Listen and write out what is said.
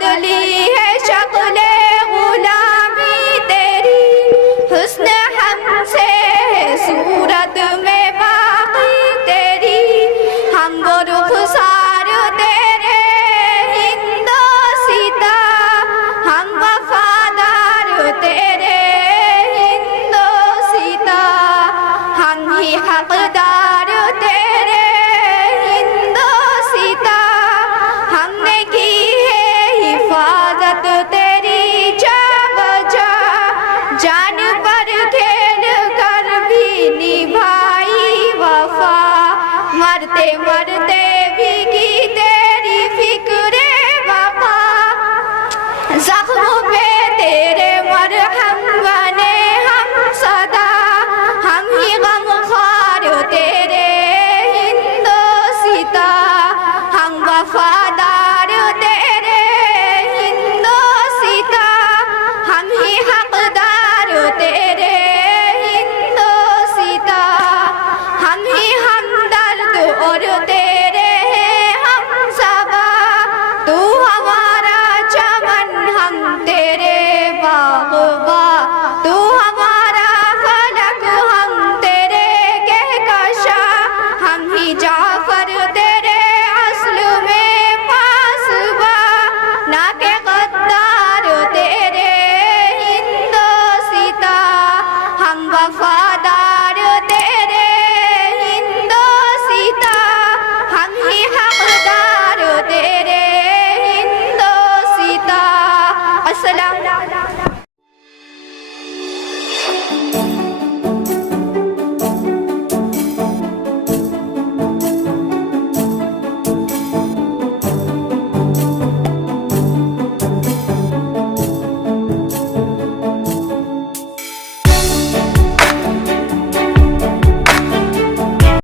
बदली है शक्ले गुलामी तेरी, हुस्न हमसे सूरत में बाकी तेरी, हम वो रुखसार तेरे हिंदो सीता, हम वफादार तेरे हिंदो सीता, हम ही हकदार तेरे हिंदो सीता, हमने की है हिफाजत तेरी जा बजा, जान पर खेल कर भी निभाई वफा, मरते मरते भी की तेरी फिक्रे वफा, जख्म पे